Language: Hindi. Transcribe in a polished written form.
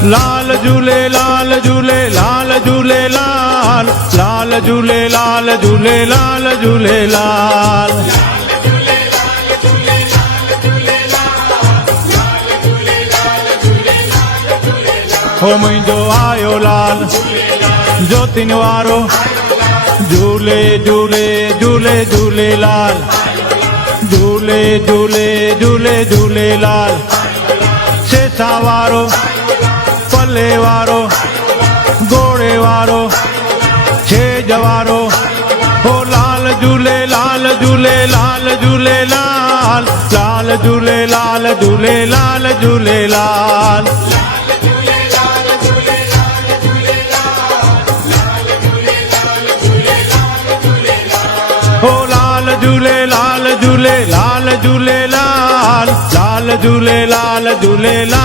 लाल झूले लाल झूले लाल झूले लाल लाल झूले लाल झूले लाल झूले लाल हो मुंहिंजो आयो लाल ज्योतिन वारो झूले झूले झूले झूले लाल झूले झूले झूले झूले लाल सेठा वारो पल्ले वारो घोड़े वारो छेज वारो हो लाल झूले लाल झूले लाल झूले लाल लाल झूले लाल झूले लाल झूले लाल हो लाल झूले लाल झूले लाल झूले लाल लाल झूले लाल झूले लाल